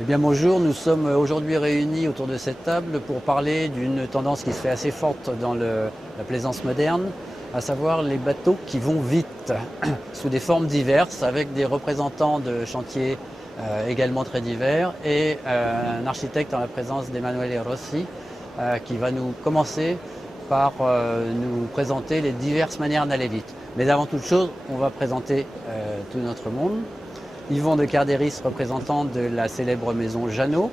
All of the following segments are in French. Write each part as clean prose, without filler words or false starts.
Eh bien bonjour, nous sommes aujourd'hui réunis autour de cette table pour parler d'une tendance qui se fait assez forte dans la plaisance moderne, à savoir les bateaux qui vont vite, sous des formes diverses, avec des représentants de chantiers également très divers et un architecte en la présence d'Emanuele Rossi qui va nous commencer par nous présenter les diverses manières d'aller vite. Mais avant toute chose, on va présenter tout notre monde. Yvon de Cardéris, représentant de la célèbre maison Jeannot,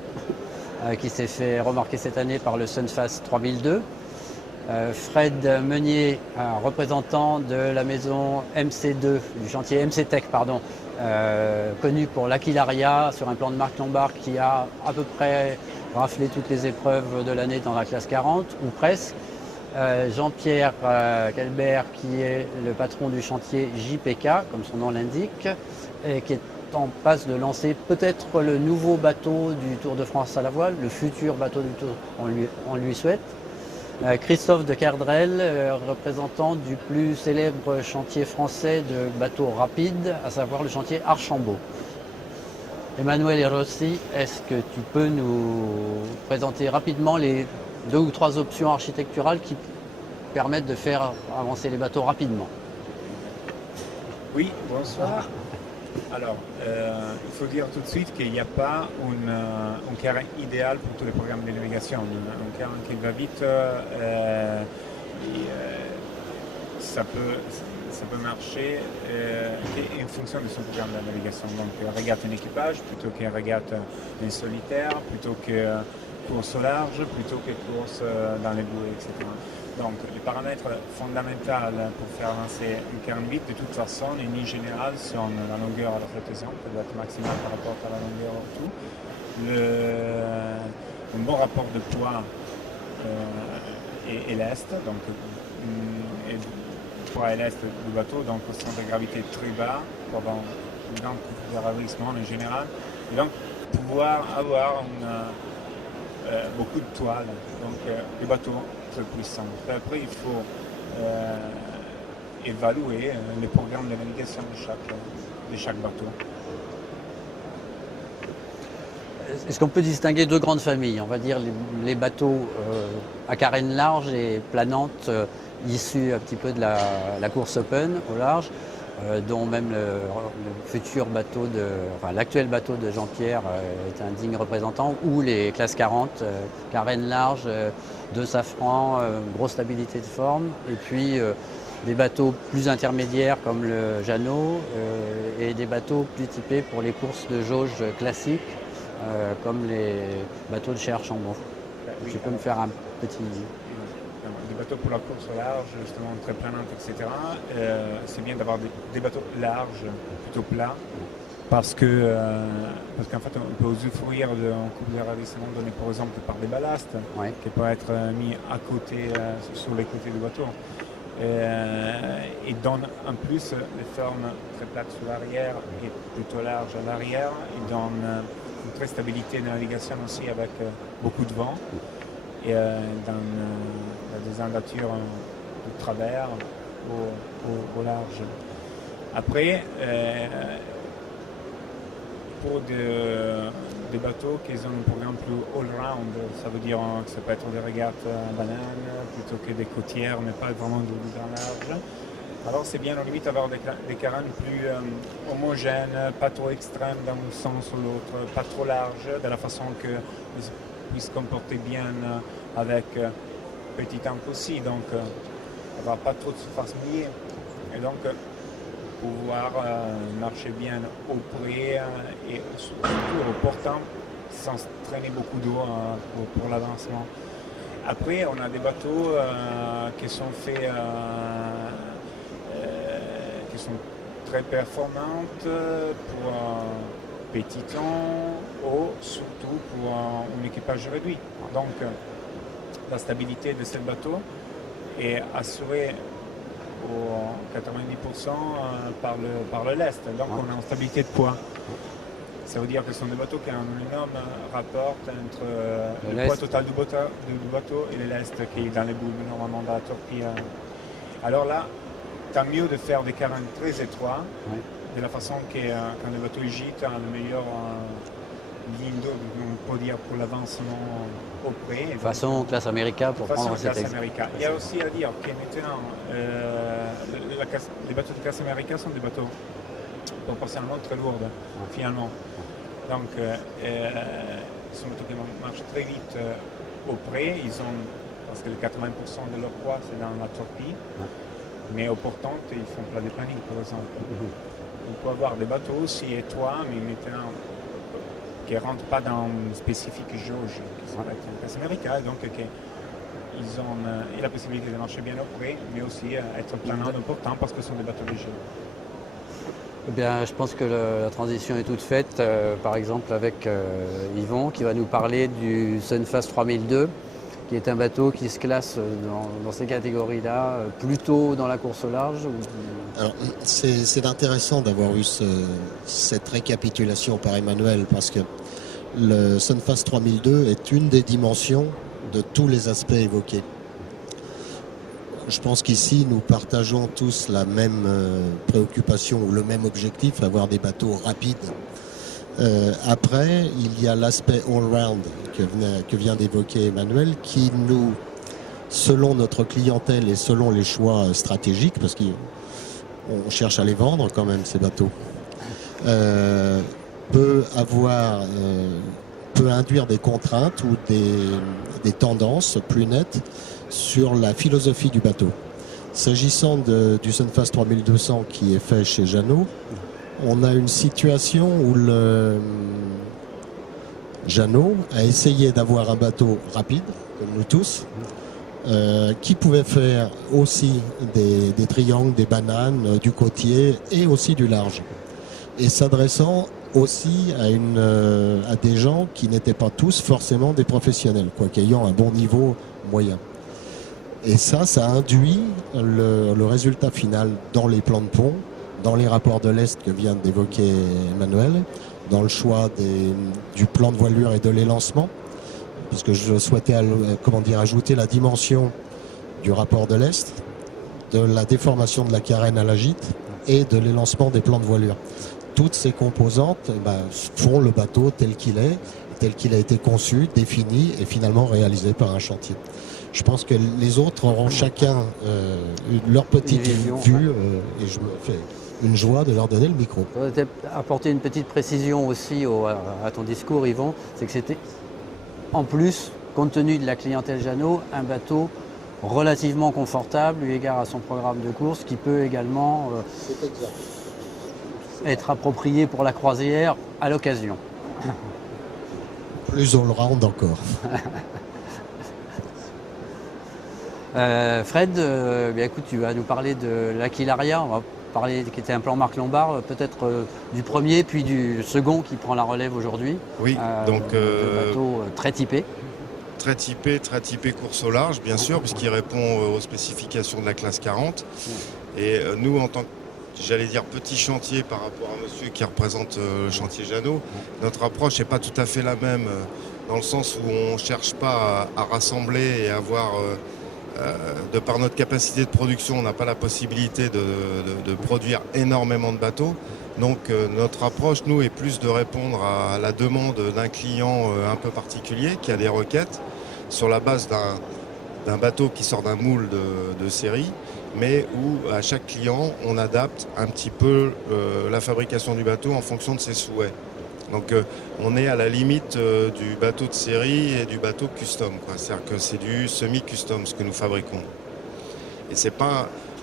qui s'est fait remarquer cette année par le Sunfast 3002. Fred Meunier, représentant de la maison MC2, du chantier MC-Tech, pardon, connu pour l'Aquilaria sur un plan de Marc Lombard qui a à peu près raflé toutes les épreuves de l'année dans la classe 40, ou presque. Jean-Pierre Calbert, qui est le patron du chantier JPK, comme son nom l'indique, et qui est en passe de lancer peut-être le nouveau bateau du Tour de France à la voile, le futur bateau du Tour, on lui souhaite. Christophe de Kerdrel, représentant du plus célèbre chantier français de bateaux rapides, à savoir le chantier Archambault. Emanuele Rossi, est-ce que tu peux nous présenter rapidement les 2 ou 3 options architecturales qui permettent de faire avancer les bateaux rapidement? Oui, bonsoir. Alors, il faut dire tout de suite qu'il n'y a pas un terrain idéal pour tous les programmes de navigation. Un terrain qui va vite, ça peut marcher en fonction de son programme de navigation. Donc, régate en équipage plutôt qu'une régate en solitaire, plutôt que course au large, plutôt que course dans les bouées, etc. Donc, les paramètres fondamentaux pour faire avancer une carne vite, de toute façon, en ligne générale, sont la longueur à la flottaison, qui doit être maximale par rapport à la longueur au tout, un bon rapport de poids et lest, donc poids et lest du bateau, donc au centre de gravité très bas, pendant une grande ravissement en général, et donc pouvoir avoir beaucoup de toiles, donc le bateau très puissant. Après, il faut évaluer les programmes de navigation de chaque bateau. Est-ce qu'on peut distinguer 2 grandes familles? On va dire les bateaux à carène large et planante, issus un petit peu de la course open au large, dont même le futur bateau l'actuel bateau de Jean-Pierre est un digne représentant, ou les classes 40, carène large, 2 safrans, grosse stabilité de forme, et puis des bateaux plus intermédiaires comme le Jeannot, et des bateaux plus typés pour les courses de jauge classiques, comme les bateaux de chez Archambault. Oui, Tu peux me faire un petit... Des bateaux pour la course au large, justement très planante, etc. C'est bien d'avoir des bateaux larges, plutôt plats, parce qu'en fait on peut usufruire d'un couple de ravissement donné par exemple par des ballasts, Ouais. qui peut être mis à côté, sur les côtés du bateau. Et donne en plus des formes très plates sur l'arrière et plutôt larges à l'arrière. Il donne une très stabilité de navigation aussi avec beaucoup de vent. Et dans des engatures de travers au large. Après, pour des bateaux qui ont un programme plus all-round, ça veut dire que ça peut être des régates bananes plutôt que des côtières, mais pas vraiment du grand large. Alors c'est bien en limite d'avoir des carennes plus homogènes, pas trop extrêmes dans un sens ou l'autre, pas trop larges, de la façon que puisse se comporter bien avec petit temps aussi, donc avoir pas trop de surface mouillée, et donc pouvoir marcher bien au près et surtout au portant sans traîner beaucoup d'eau pour l'avancement. Après, on a des bateaux qui sont faits, qui sont très performantes pour petit temps ou surtout pour un équipage réduit. Donc, la stabilité de ce bateau est assurée au 90% par le lest. Donc, on a une stabilité de poids. Ça veut dire que ce sont des bateaux qui ont un énorme rapport entre le poids total du bateau et le lest qui est dans les boules normalement dans la torpille. Alors là, tant mieux de faire des carennes très étroits, de la façon que quand le bateau gîte, le meilleur ligne d'eau, on peut dire, pour l'avancement au pré. Façon classe America pour prendre cet exemple. Il y a aussi à dire que maintenant, les bateaux de classe America sont des bateaux proportionnellement très lourds, finalement. Donc, ils sont des bateaux qui marchent très vite au pré. Parce que les 80% de leur poids, c'est dans la torpille. Mais au portant, ils font plat de planning, par exemple. On peut avoir des bateaux aussi étroits, mais maintenant qui ne rentrent pas dans une spécifique jauge qui s'appelle classe America, donc ils ont la possibilité de marcher bien au près, mais aussi être planant au portant parce que ce sont des bateaux légers. Eh bien, je pense que la transition est toute faite, par exemple avec Yvon qui va nous parler du Sunfast 3002, qui est un bateau qui se classe dans ces catégories-là, plutôt dans la course au large. Alors, c'est intéressant d'avoir eu cette récapitulation par Emmanuel, parce que le Sunfast 3002 est une des dimensions de tous les aspects évoqués. Je pense qu'ici, nous partageons tous la même préoccupation ou le même objectif, avoir des bateaux rapides. Après, il y a l'aspect all-round que vient d'évoquer Emmanuel, qui nous, selon notre clientèle et selon les choix stratégiques, parce qu'on cherche à les vendre quand même, ces bateaux, peut induire des contraintes ou des tendances plus nettes sur la philosophie du bateau. S'agissant du Sunfast 3200 qui est fait chez Jeannot, on a une situation où Jeannot a essayé d'avoir un bateau rapide, comme nous tous, qui pouvait faire aussi des triangles, des bananes, du côtier et aussi du large. Et s'adressant aussi à des gens qui n'étaient pas tous forcément des professionnels, quoique ayant un bon niveau moyen. Et ça induit le résultat final dans les plans de pont, dans les rapports de l'Est que vient d'évoquer Emmanuel, dans le choix du plan de voilure et de l'élancement, puisque je souhaitais ajouter la dimension du rapport de l'Est, de la déformation de la carène à la gîte et de l'élancement des plans de voilure. Toutes ces composantes font le bateau tel qu'il a été conçu, défini et finalement réalisé par un chantier. Je pense que les autres auront chacun leur petite vue et je me fais une joie de leur donner le micro. Je voudrais apporter une petite précision aussi à ton discours, Yvon, c'est que c'était en plus, compte tenu de la clientèle Jeannot, un bateau relativement confortable eu égard à son programme de course qui peut également être approprié pour la croisière à l'occasion. Plus all-round encore. Fred, bien écoute, tu vas nous parler de l'Aquilaria, on va parler qui était un plan Marc Lombard, peut-être du premier puis du second qui prend la relève aujourd'hui. Oui, donc un bateau très typé. Très typé course au large, bien sûr, puisqu'il répond aux spécifications de la classe 40. Et nous, en tant que, j'allais dire, petit chantier par rapport à monsieur qui représente le chantier Jeannot, notre approche n'est pas tout à fait la même, dans le sens où on ne cherche pas à rassembler et à avoir... de par notre capacité de production, on n'a pas la possibilité de produire énormément de bateaux. Donc notre approche, nous, est plus de répondre à la demande d'un client un peu particulier qui a des requêtes sur la base d'un bateau qui sort d'un moule de série, mais où à chaque client, on adapte un petit peu la fabrication du bateau en fonction de ses souhaits. Donc on est à la limite du bateau de série et du bateau custom, quoi. C'est-à-dire que c'est du semi-custom ce que nous fabriquons. Et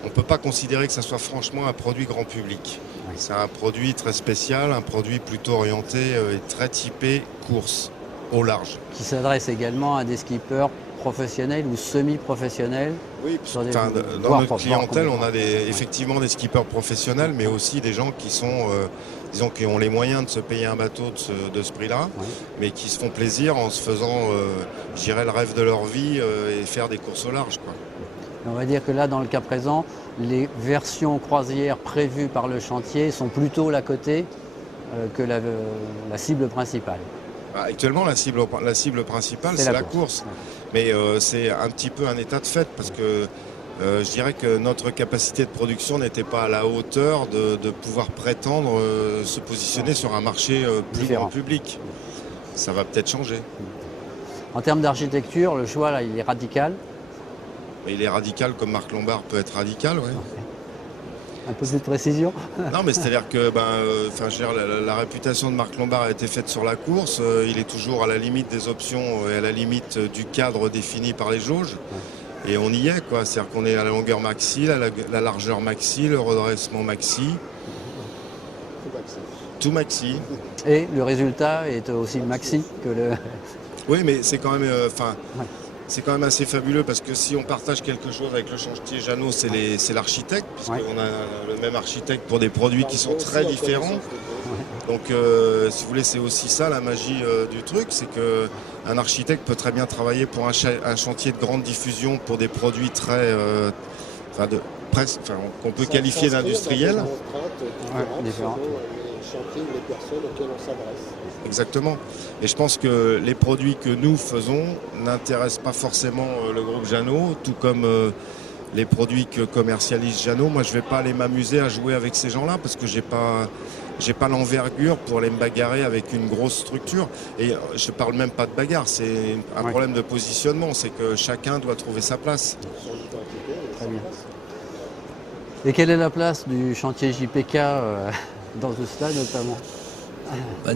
on ne peut pas considérer que ça soit franchement un produit grand public. Oui. C'est un produit très spécial, un produit plutôt orienté et très typé course au large. Qui s'adresse également à des skippers professionnels ou semi-professionnels. Oui, dans notre clientèle, on a effectivement des skippers professionnels, mais aussi des gens qui sont... disons qui ont les moyens de se payer un bateau de ce prix-là, oui, mais qui se font plaisir en se faisant, je dirais, le rêve de leur vie et faire des courses au large, quoi. On va dire que là, dans le cas présent, les versions croisières prévues par le chantier sont plutôt à côté que la cible principale. Actuellement, la cible principale, c'est la course. Ouais. Mais c'est un petit peu un état de fait, parce que je dirais que notre capacité de production n'était pas à la hauteur de pouvoir prétendre se positionner sur un marché plus grand public. ça va peut-être changer. En termes d'architecture, le choix là, il est radical. Mais il est radical comme Marc Lombard peut être radical, oui. Un peu plus de précision. Non, mais c'est-à-dire que je veux dire, la réputation de Marc Lombard a été faite sur la course. Il est toujours à la limite des options et à la limite du cadre défini par les jauges. Et on y est, quoi. C'est-à-dire qu'on est à la longueur maxi, la largeur maxi, le redressement maxi. Tout maxi. Et le résultat est aussi maxi que le... Oui, mais c'est quand même... C'est quand même assez fabuleux parce que si on partage quelque chose avec le chantier Jeannot, c'est l'architecte, puisqu'on a le même architecte pour des produits qui sont très différents. Donc, si vous voulez, c'est aussi ça la magie du truc, c'est qu'un architecte peut très bien travailler pour un chantier de grande diffusion pour des produits très... qu'on peut qualifier d'industriels. Différent. Les personnes auxquelles on s'adresse. Exactement. Et je pense que les produits que nous faisons n'intéressent pas forcément le groupe Jeannot, tout comme les produits que commercialise Jeannot. Moi, je ne vais pas aller m'amuser à jouer avec ces gens-là parce que j'ai pas l'envergure pour aller me bagarrer avec une grosse structure. Et je ne parle même pas de bagarre, c'est un problème de positionnement. C'est que chacun doit trouver sa place. Très bien. Et quelle est la place du chantier JPK dans ce stade notamment?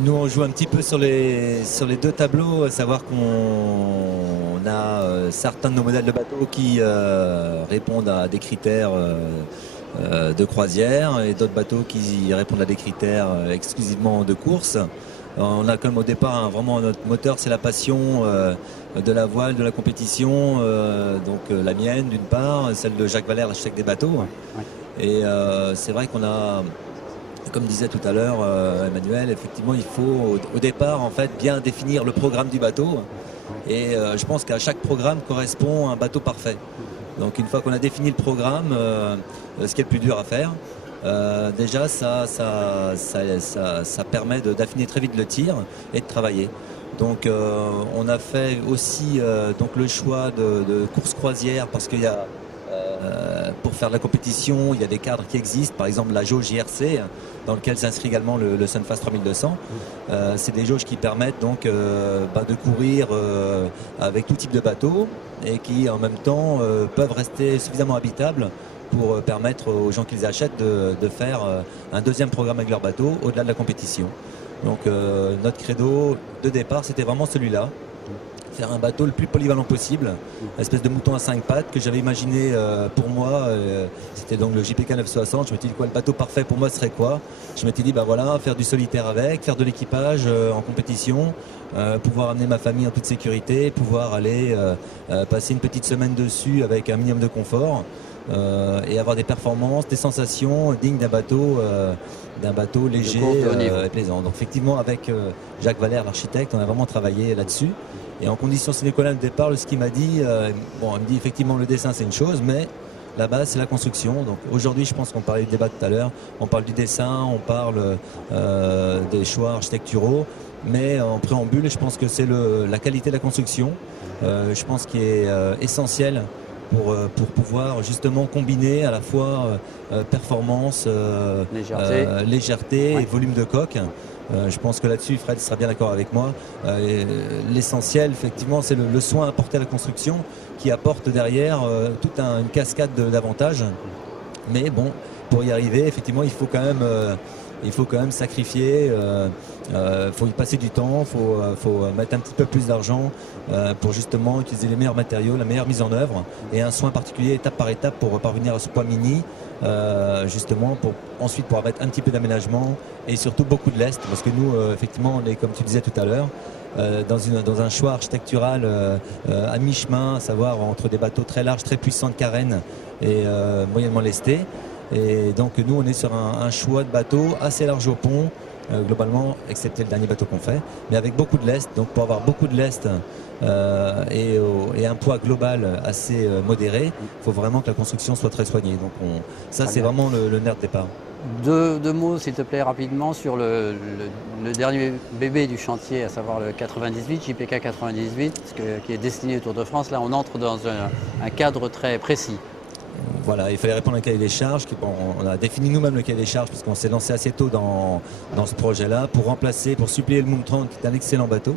Nous, on joue un petit peu sur les deux tableaux, à savoir qu'on a certains de nos modèles de bateaux qui répondent à des critères de croisière et d'autres bateaux qui répondent à des critères exclusivement de course. On a comme au départ vraiment notre moteur, c'est la passion de la voile, de la compétition, donc la mienne d'une part, celle de Jacques Valère, l'architecte des bateaux. Et c'est vrai qu'on a... Comme disait tout à l'heure Emmanuel, effectivement, il faut au départ en fait bien définir le programme du bateau. Et je pense qu'à chaque programme correspond un bateau parfait. Donc une fois qu'on a défini le programme, ce qui est le plus dur à faire, déjà ça permet d'affiner très vite le tir et de travailler. Donc on a fait aussi donc le choix de course croisière parce qu'il y a pour faire de la compétition, il y a des cadres qui existent, par exemple la jauge JRC, dans lequel s'inscrit également le Sunfast 3200. C'est des jauges qui permettent donc de courir avec tout type de bateau et qui en même temps peuvent rester suffisamment habitables pour permettre aux gens qui les achètent de faire un deuxième programme avec leur bateau au-delà de la compétition. Donc notre credo de départ, c'était vraiment celui-là. Faire un bateau le plus polyvalent possible, une espèce de mouton à 5 pattes que j'avais imaginé pour moi. C'était donc le JPK 960. Je m'étais dit quoi, le bateau parfait pour moi serait quoi? Je m'étais dit faire du solitaire avec, faire de l'équipage en compétition, pouvoir amener ma famille en toute sécurité, pouvoir aller passer une petite semaine dessus avec un minimum de confort et avoir des performances, des sensations dignes d'un bateau léger et plaisant. Donc effectivement avec Jacques Valère, l'architecte, on a vraiment travaillé là-dessus. Et en condition sine qua non, au départ, ce qu'il m'a dit, il me dit effectivement le dessin c'est une chose, mais la base c'est la construction. Donc aujourd'hui, je pense qu'on parlait du débat tout à l'heure, on parle du dessin, on parle des choix architecturaux, mais en préambule, je pense que c'est la qualité de la construction, je pense qu'il est essentiel pour pouvoir justement combiner à la fois performance, légèreté et volume de coque. Je pense que là-dessus, Fred sera bien d'accord avec moi. L'essentiel, effectivement, c'est le soin apporté à la construction qui apporte derrière toute une cascade d'avantages. Mais bon, pour y arriver, effectivement, il faut quand même sacrifier. Faut y passer du temps, faut mettre un petit peu plus d'argent pour justement utiliser les meilleurs matériaux, la meilleure mise en œuvre et un soin particulier étape par étape pour parvenir à ce point mini. Justement pour ensuite pouvoir mettre un petit peu d'aménagement et surtout beaucoup de lest parce que nous effectivement on est comme tu disais tout à l'heure dans un choix architectural à mi-chemin, à savoir entre des bateaux très larges, très puissants de carène et moyennement lestés, et donc nous on est sur un choix de bateaux assez large au pont globalement, excepté le dernier bateau qu'on fait, mais avec beaucoup de lest. Donc pour avoir beaucoup de lest et un poids global assez modéré, il faut vraiment que la construction soit très soignée. Donc ça c'est vraiment le nerf de départ. Deux mots s'il te plaît rapidement sur le dernier bébé du chantier, à savoir le 98, JPK 98, qui est destiné au Tour de France. Là on entre dans un cadre très précis. Voilà, il fallait répondre à un cahier des charges. On a défini nous-mêmes le cahier des charges parce qu'on s'est lancé assez tôt dans ce projet-là pour suppléer le Moom 30 qui est un excellent bateau,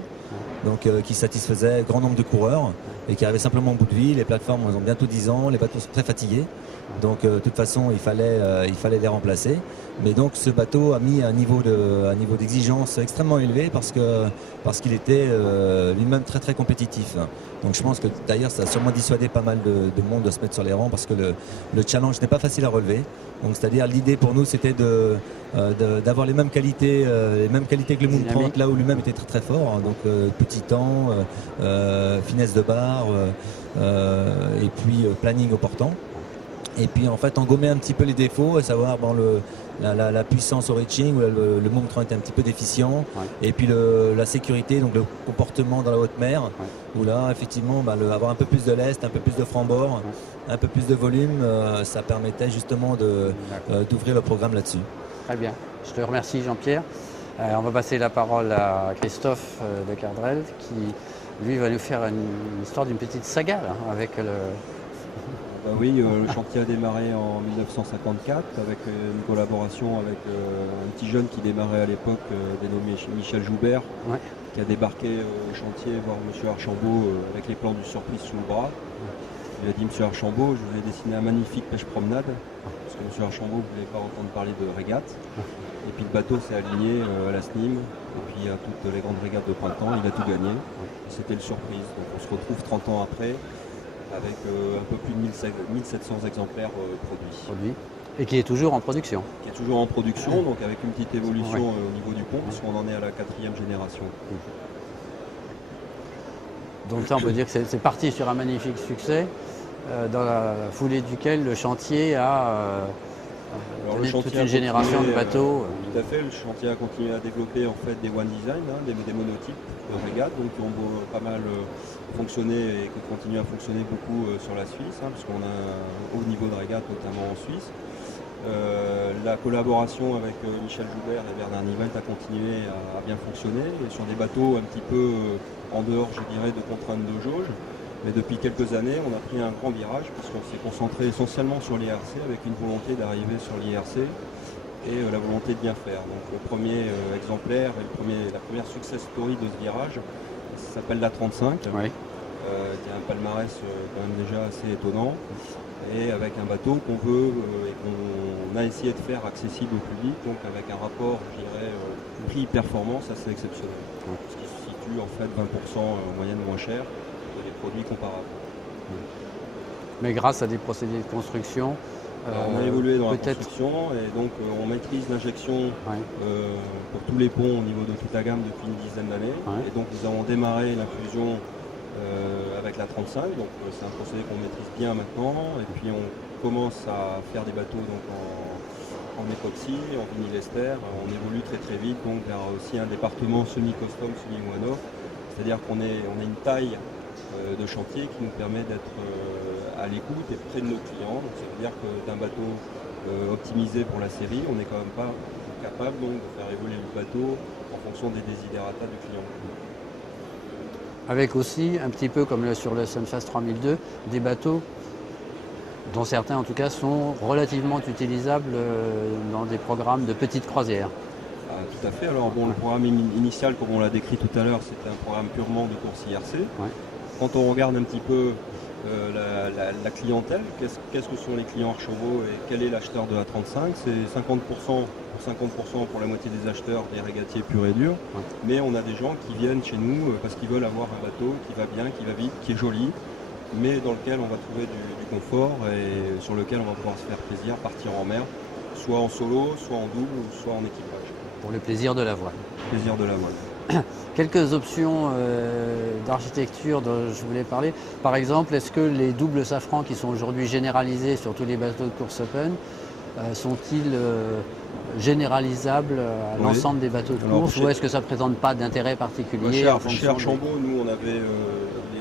donc qui satisfaisait grand nombre de coureurs et qui arrivait simplement au bout de vie. Les plateformes elles ont bientôt 10 ans, les bateaux sont très fatigués. Donc de toute façon il fallait les remplacer. Mais donc ce bateau a mis un niveau d'exigence extrêmement élevé parce qu'il était lui-même très très compétitif. Donc je pense que d'ailleurs ça a sûrement dissuadé pas mal de monde de se mettre sur les rangs parce que le challenge n'est pas facile à relever. Donc c'est-à-dire l'idée pour nous c'était d'avoir les mêmes qualités que le Moom 30 là où lui-même était très très fort. Donc petit temps, finesse de barre et puis planning au portant. Et puis en fait engommer un petit peu les défauts, à savoir la puissance au reaching, où le Moom 30 était un petit peu déficient, et puis la sécurité, donc le comportement dans la haute mer, où là effectivement avoir un peu plus de lest, un peu plus de franc-bord, un peu plus de volume, ça permettait justement d'ouvrir le programme là-dessus. Très bien, je te remercie Jean-Pierre. On va passer la parole à Christophe de Cardrel qui lui va nous faire une histoire d'une petite saga là, avec le... Oui, le chantier a démarré en 1954 avec une collaboration avec un petit jeune qui démarrait à l'époque, dénommé Michel Joubert, qui a débarqué au chantier voir M. Archambault avec les plans du Surprise sous le bras. Il a dit: M. Archambault, je vous ai dessiné un magnifique pêche-promenade, parce que M. Archambault ne voulait pas entendre parler de régate. Et puis le bateau s'est aligné à la SNIM, et puis à toutes les grandes régates de printemps, il a tout gagné. C'était le Surprise. Donc on se retrouve 30 ans après, avec un peu plus de 1700 exemplaires produits. Et qui est toujours en production. Qui est toujours en production, donc avec une petite évolution au niveau du pont, puisqu'on en est à la 4e génération. Donc là, on peut dire que c'est parti sur un magnifique succès, dans la foulée duquel le chantier a donné toute une génération de bateaux. Tout à fait, le chantier a continué à développer en fait des one design, des monotypes de régates, donc qui ont pas mal fonctionné et qui continuent à fonctionner beaucoup sur la Suisse, puisqu'on a un haut niveau de régate, notamment en Suisse. La collaboration avec Michel Joubert et Bernard Nivelt a continué à bien fonctionner, et sur des bateaux un petit peu en dehors, je dirais, de contraintes de jauge. Mais depuis quelques années, on a pris un grand virage, puisqu'on s'est concentré essentiellement sur l'IRC, avec une volonté d'arriver sur l'IRC et la volonté de bien faire. Donc le premier exemplaire et la première success story de ce virage, ça s'appelle la 35, qui a un palmarès quand même déjà assez étonnant, et avec un bateau qu'on veut et qu'on a essayé de faire accessible au public, donc avec un rapport, je dirais, prix-performance assez exceptionnel, ce qui se situe en fait 20% en moyenne moins cher que les produits comparables. Mais grâce à des procédés de construction, on a évolué dans la construction et donc on maîtrise l'injection pour tous les ponts au niveau de toute la gamme depuis une dizaine d'années. Et donc nous avons démarré l'infusion avec la 35, donc c'est un procédé qu'on maîtrise bien maintenant. Et puis on commence à faire des bateaux donc, en époxy, en vinyle ester. On évolue très très vite donc vers aussi un département semi-custom, semi-one-off. C'est-à-dire qu'on a une taille de chantier qui nous permet d'être à l'écoute et près de nos clients. Donc ça veut dire que d'un bateau optimisé pour la série, on n'est quand même pas capable donc, de faire évoluer le bateau en fonction des desiderata du client. Avec aussi, un petit peu comme sur le Sunfast 3002, des bateaux dont certains en tout cas sont relativement utilisables dans des programmes de petites croisières. Tout à fait. Alors bon, le programme initial, comme on l'a décrit tout à l'heure, c'était un programme purement de course IRC. Quand on regarde un petit peu la clientèle, qu'est-ce que sont les clients Archambault et quel est l'acheteur de la 35? C'est 50% pour la moitié des acheteurs des régatiers purs et durs. Mais on a des gens qui viennent chez nous parce qu'ils veulent avoir un bateau qui va bien, qui va vite, qui est joli, mais dans lequel on va trouver du confort et sur lequel on va pouvoir se faire plaisir, partir en mer, soit en solo, soit en double, ou soit en équipage. Pour le plaisir de la voile. Plaisir de la voile. Quelques options d'architecture dont je voulais parler. Par exemple, est-ce que les doubles safrans qui sont aujourd'hui généralisés sur tous les bateaux de course open sont-ils généralisables à l'ensemble des bateaux de course, ou est-ce que ça ne présente pas d'intérêt particulier? Chez Archambault, nous on avait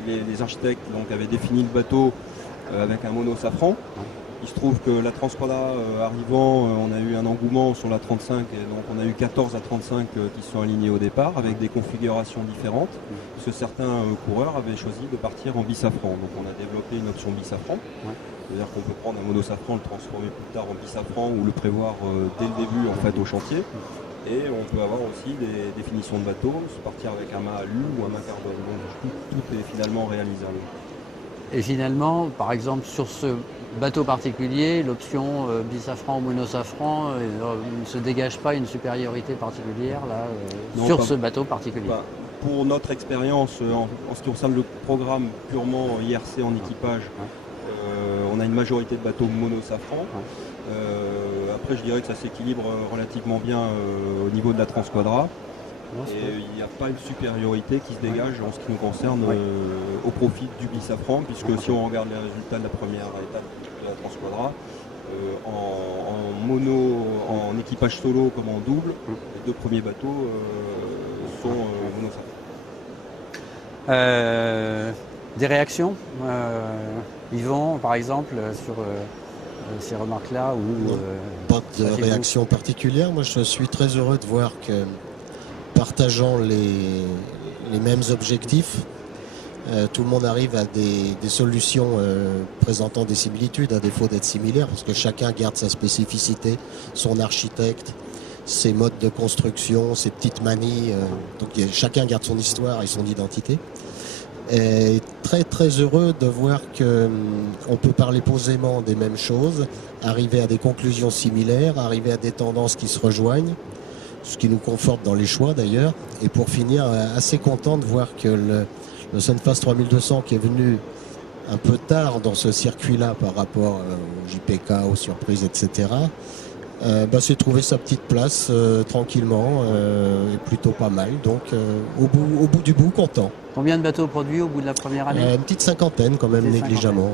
les architectes donc, avaient défini le bateau avec un mono safran. Il se trouve que la Transquadra arrivant, on a eu un engouement sur la 35 et donc on a eu 14 à 35 qui sont alignés au départ avec des configurations différentes parce que certains coureurs avaient choisi de partir en bisafran. Donc on a développé une option bisafran. Ouais. C'est-à-dire qu'on peut prendre un monosafran, le transformer plus tard en bisafran ou le prévoir dès le début en fait au chantier. Et on peut avoir aussi des définitions de bateau, se partir avec un mât alu ou un mât carbone. Donc tout est finalement réalisable. Et finalement, par exemple, sur ce bateau particulier, l'option bisafran ou monosafran ne se dégage pas une supériorité particulière là, Non, sur pas- ce bateau particulier. Bah, pour notre expérience, en ce qui concerne le programme purement IRC en équipage, on a une majorité de bateaux monosafran. Après, je dirais que ça s'équilibre relativement bien au niveau de la Transquadra. Et il n'y a pas une supériorité qui se dégage en ce qui nous concerne au profit du bisafran, puisque si on regarde les résultats de la première étape de la Transquadra, en équipage solo comme en double, les deux premiers bateaux sont monosafran. Des réactions Yvon, par exemple, sur ces remarques-là ou, Pas de ça, c'est réaction particulière. Moi, je suis très heureux de voir que, partageant les mêmes objectifs, tout le monde arrive à des solutions présentant des similitudes, à défaut d'être similaires, parce que chacun garde sa spécificité, son architecte, ses modes de construction, ses petites manies. Donc chacun garde son histoire et son identité. Et très très heureux de voir qu'on peut parler posément des mêmes choses, arriver à des conclusions similaires, arriver à des tendances qui se rejoignent, ce qui nous conforte dans les choix d'ailleurs. Et pour finir, assez content de voir que le Sunfast 3200 qui est venu un peu tard dans ce circuit-là par rapport au JPK, aux surprises, etc., s'est trouvé sa petite place tranquillement et plutôt pas mal. Donc au bout du bout, content. combien de bateaux produits au bout de la première année Une petite cinquantaine quand même, Petite négligemment.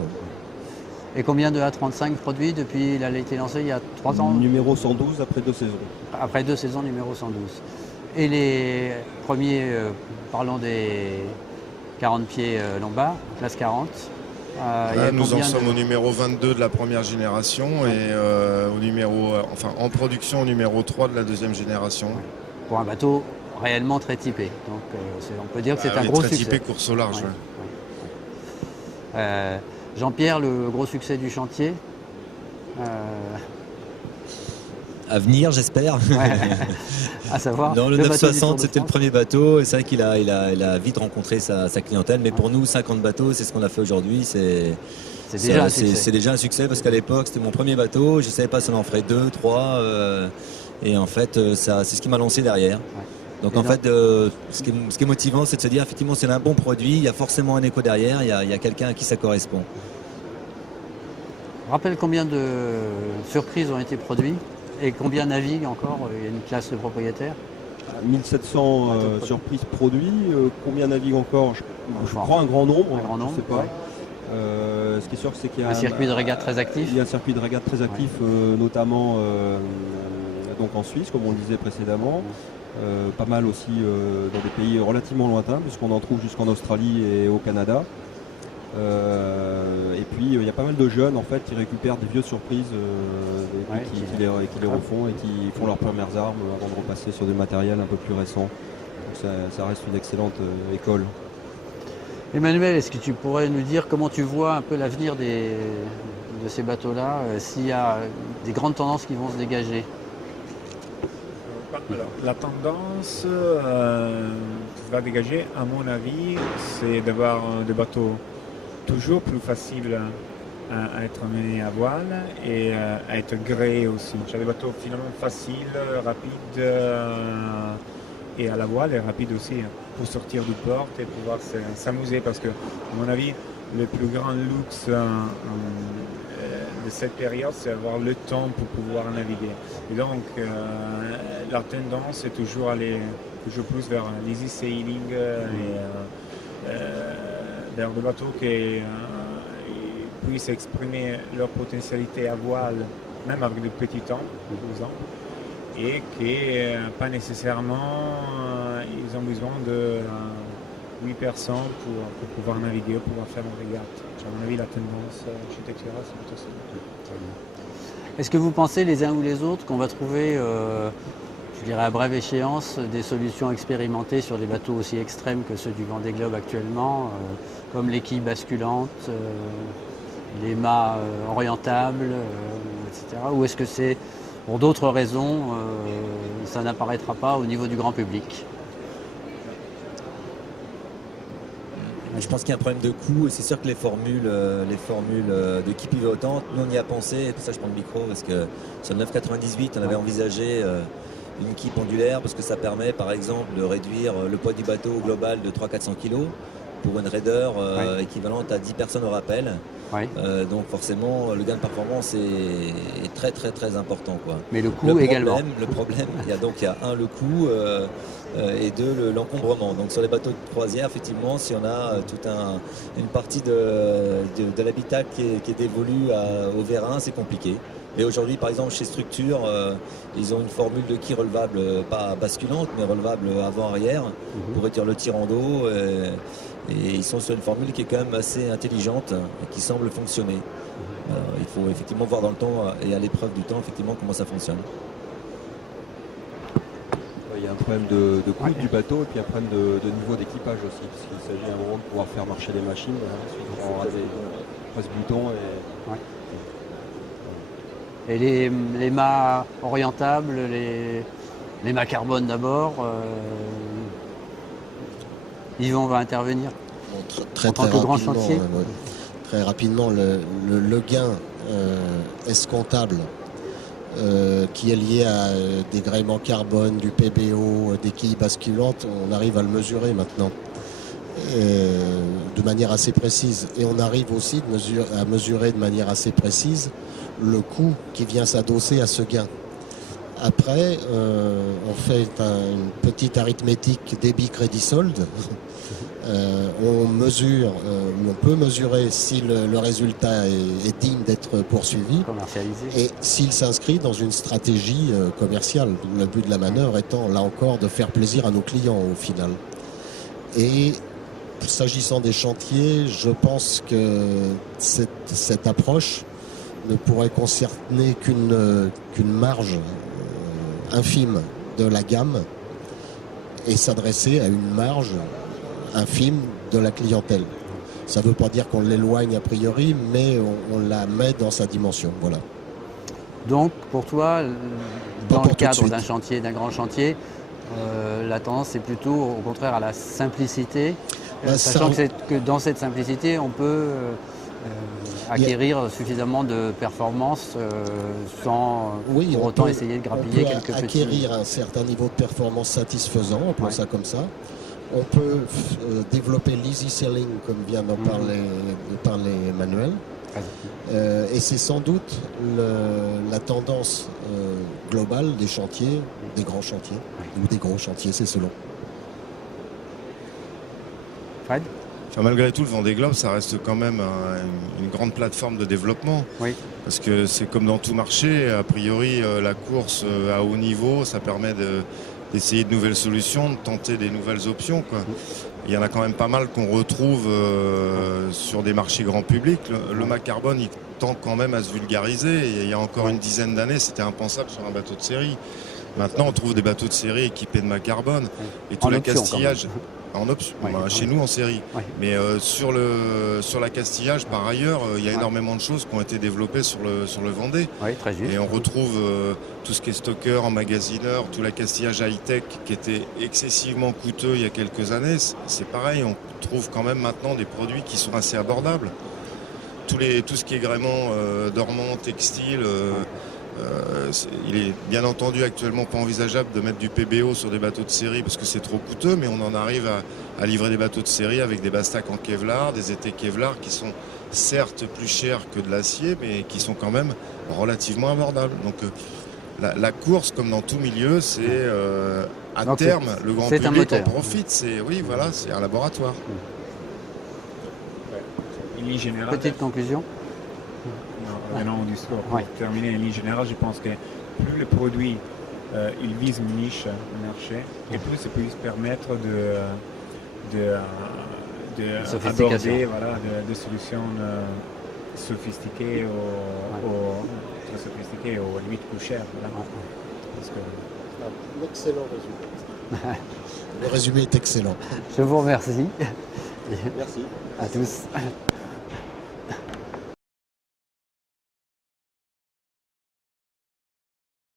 Et combien de A35 produits depuis il a été lancé il y a 3 ans Numéro 112 après 2 saisons. Après 2 saisons, numéro 112. Et les premiers, parlons des 40 pieds lombards, classe 40. Il y a Là, nous en combien sommes au numéro 22 de la première génération et au numéro, en production au numéro 3 de la deuxième génération. pour un bateau réellement très typé. Donc on peut dire que c'est un oui, gros très succès. typé course au large. Ouais. Jean-Pierre, le gros succès du chantier À venir, j'espère. à savoir Non, le bateau du Tour 960, de c'était le France. premier bateau. Et c'est vrai qu'il a vite rencontré sa clientèle. Mais pour nous, 50 bateaux, c'est ce qu'on a fait aujourd'hui. C'est déjà un succès. C'est déjà un succès parce qu'à l'époque, c'était mon premier bateau. Je ne savais pas si on en ferait 2, 3. Et en fait, c'est ce qui m'a lancé derrière. Donc Et en donc- fait, ce qui est motivant, c'est de se dire effectivement, c'est un bon produit. Il y a forcément un écho derrière. Il y a quelqu'un à qui ça correspond. Rappelle combien de surprises ont été produites et combien naviguent encore. Il y a une classe de propriétaires. 1700 surprises produits. Combien naviguent encore je crois un grand nombre. Un grand nombre, je sais pas. ouais. Ce qui est sûr, c'est qu'il y a Un circuit de régate très actif. Il y a un circuit de régate très actif, notamment donc en Suisse, comme on le disait précédemment. Pas mal aussi dans des pays relativement lointains, puisqu'on en trouve jusqu'en Australie et au Canada. Et puis il y a pas mal de jeunes en fait qui récupèrent des vieux surprises et puis qui les refont et qui font leurs premières armes avant de repasser sur du matériel un peu plus récent. Donc ça reste une excellente école. Emmanuel, est-ce que tu pourrais nous dire comment tu vois un peu l'avenir de ces bateaux-là, s'il y a des grandes tendances qui vont se dégager? Alors, la tendance qui va dégager, à mon avis, c'est d'avoir des bateaux toujours plus faciles à être menés à voile et à être gréés aussi. J'ai des bateaux finalement faciles, rapides et à la voile et rapides aussi pour sortir du port et pouvoir s'amuser parce que, à mon avis, le plus grand luxe de cette période, c'est avoir le temps pour pouvoir naviguer. Et donc, la tendance est toujours aller toujours plus vers l'easy sailing et vers des bateaux qui puissent exprimer leur potentialité à voile, même avec de petits temps, par exemple, et qui pas nécessairement ils ont besoin 8 personnes pour pouvoir naviguer, pour pouvoir faire une régate. À mon avis, la tendance architecturale, c'est plutôt ça. Est-ce que vous pensez les uns ou les autres qu'on va trouver, je dirais à brève échéance, des solutions expérimentées sur des bateaux aussi extrêmes que ceux du Vendée Globe actuellement, comme les quilles basculantes, les mâts orientables, etc. Ou est-ce que c'est, pour d'autres raisons, ça n'apparaîtra pas au niveau du grand public? Je pense qu'il y a un problème de coût. C'est sûr que les formules de quille pivotante, nous on y a pensé, et pour ça je prends le micro, parce que sur le 998 on avait envisagé une quille pendulaire, parce que ça permet par exemple de réduire le poids du bateau au global de 300-400 kg pour une raideur équivalente à 10 personnes au rappel. Oui. Donc forcément le gain de performance est très très très important, quoi. Mais le coût également. Le problème, il y a un, le coût, et deux, l'encombrement. Donc sur les bateaux de croisière, effectivement, si on a une partie de l'habitat qui est dévolue au vérin, c'est compliqué. Et aujourd'hui, par exemple, chez Structure, ils ont une formule de quille relevable, pas basculante, mais relevable avant-arrière, pour réduire le tirant d'eau. Et ils sont sur une formule qui est quand même assez intelligente et qui semble fonctionner. Il faut effectivement voir dans le temps et à l'épreuve du temps, effectivement, comment ça fonctionne. Il y a un problème de coût du bateau et puis un problème de niveau d'équipage aussi, parce qu'il s'agit à un moment de pouvoir faire marcher les machines, on aura des presse-boutons. Et les mâts orientables, les mâts carbone d'abord, Yvon va intervenir. Bon, très grand chantier. Très rapidement, le gain escomptable qui est lié à des gréements carbone, du PBO, des quilles basculantes, on arrive à le mesurer maintenant de manière assez précise. Et on arrive aussi à mesurer de manière assez précise le coût qui vient s'adosser à ce gain. Après, on fait une petite arithmétique débit-crédit-solde. On mesure, on peut mesurer si le résultat est digne d'être poursuivi et s'il s'inscrit dans une stratégie commerciale. Le but de la manœuvre étant, là encore, de faire plaisir à nos clients au final. Et s'agissant des chantiers, je pense que cette approche ne pourrait concerner qu'une marge infime de la gamme et s'adresser à une marge infime de la clientèle. Ça ne veut pas dire qu'on l'éloigne a priori, mais on la met dans sa dimension. Voilà. Donc, pour toi, dans le cadre d'un chantier, d'un grand chantier, la tendance est plutôt au contraire à la simplicité, sachant que dans cette simplicité, on peut acquérir suffisamment de performance sans pour autant essayer de grappiller quelques petits... acquérir un certain niveau de performance satisfaisant, appelons ça comme ça. On peut développer l'easy selling, comme vient d'en parler Emmanuel. Et c'est sans doute la tendance globale des chantiers, des grands chantiers, ou des gros chantiers, c'est selon. Fred ? Enfin, malgré tout, le Vendée Globe, ça reste quand même une grande plateforme de développement. Oui. Parce que c'est comme dans tout marché, a priori, la course à haut niveau, ça permet d'essayer de nouvelles solutions, de tenter des nouvelles options, quoi. Il y en a quand même pas mal qu'on retrouve sur des marchés grand public. Le mât carbone, il tend quand même à se vulgariser. Et il y a encore une dizaine d'années, c'était impensable sur un bateau de série. Maintenant, on trouve des bateaux de série équipés de mât carbone. Et tout l'accastillage... En option, chez nous en série. Ouais. Mais sur l'accastillage, par ailleurs, il y a énormément de choses qui ont été développées sur le Vendée. Oui, très juste. Et on retrouve tout ce qui est stocker, emmagasineur, tout l'accastillage high-tech qui était excessivement coûteux il y a quelques années. C'est pareil, on trouve quand même maintenant des produits qui sont assez abordables. Tout ce qui est gréement dormant, textile... il est bien entendu actuellement pas envisageable de mettre du PBO sur des bateaux de série parce que c'est trop coûteux, mais on en arrive à livrer des bateaux de série avec des bastacs en Kevlar, des étais Kevlar qui sont certes plus chers que de l'acier, mais qui sont quand même relativement abordables. Donc la course, comme dans tout milieu, c'est à terme, le grand public en profite. C'est un laboratoire. Petite conclusion. Venant du sport. Pour terminer en ligne générale, je pense que plus le produit il vise une niche, un marché, et plus ça peut se permettre Sophistication. aborder voilà, des solutions sophistiquées très sophistiquées ou à limite plus chères. Voilà. Parce que... Un excellent résumé. Le résumé est excellent. Je vous remercie. Merci. À tous.